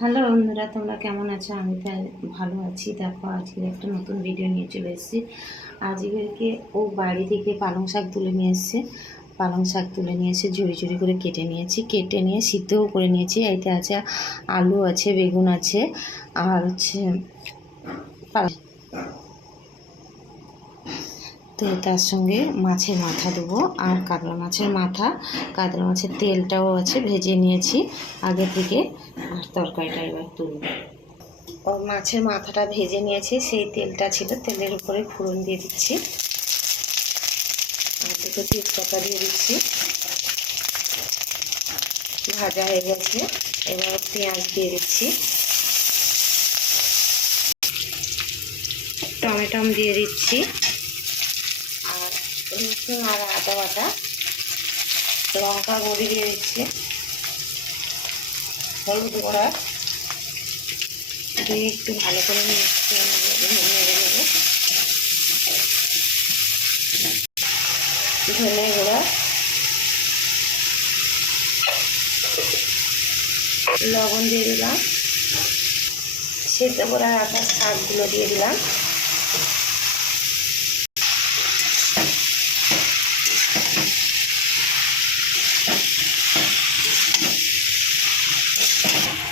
Hello বন্ধুরা, তোমরা কেমন আছো? আমি তো ভালো আছি। দেখো, আজকে একটা নতুন ভিডিও নিয়ে চলে এসেছি। আজকে ও বাড়ি থেকে পালং শাক তুলে নিয়ে এসছে। পালং শাক তুলে নিয়ে এসে ঝুড়ি ঝুড়ি করে কেটে নিয়েছি, কেটে নিয়ে সিদ্ধও করে নিয়েছি। এতে আছে আলু আছে, বেগুন আছে, আর হচ্ছে তো তার সঙ্গে মাছের মাথা দেবো, আর কাতলা মাছের মাথা, কাতলা মাছের তেলটাও আছে, ভেজে নিয়েছি আগে থেকে। আর তরকারিটা এবার তুলব। ও মাছের মাথাটা ভেজে নিয়েছি, সেই তেলটা ছিল, তেলের উপরে ফোড়ন দিয়ে দিচ্ছি, আর দুটো তেজপাতা দিয়ে দিচ্ছি। ভাজা হয়ে গেছে, এবার পেঁয়াজ দিয়ে দিচ্ছি, টমেটো দিয়ে দিচ্ছি, আর রসুন আর আদা বাটা, লঙ্কা গুঁড়ি দিয়ে দিচ্ছি, হলুদ গুঁড়া দিয়ে একটু ভালো করে নেড়ে নেবো, ধনে গুঁড়া, লবণ দিয়ে দিলাম, সেদ্ধ করে রাখা শাকগুলো দিয়ে দিলাম।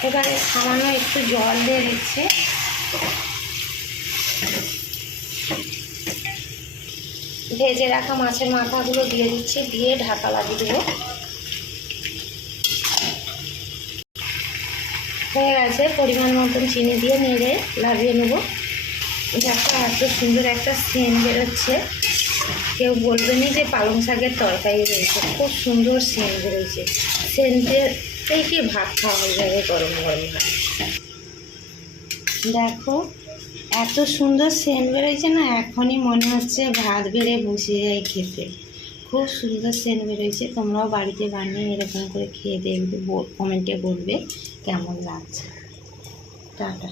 এবারে সামান্য একটু জল দিয়ে দিচ্ছি, ভেজে রাখা মাছের মাথাগুলো দিয়ে দিচ্ছি, দিয়ে ঢাকা লাগিয়ে দেবো। হয়ে গেছে, পরিমাণ মতন চিনি দিয়ে নেড়ে লাগিয়ে নেব। দেখো, এত সুন্দর একটা সেন্ট বেরোচ্ছে, কেউ বলবে না যে পালং শাকের তরকারি রয়েছে। খুব সুন্দর সেন্ট বেরোচ্ছে, সেন্টের থেকে ভাত খাওয়া হয়ে যাবে গরম গরম ভাত। দেখো, এত সুন্দর সেন্ট বেরোচ্ছে না, এখনই মনে হচ্ছে ভাত বেড়ে বসে যাই খেতে। খুব সুন্দর সেন্ট বেরোচ্ছে। তোমরাও বাড়িতে বানিয়ে এরকম করে খেয়ে দেখবে, কমেন্টে বলবে কেমন লাগছে। টাটা।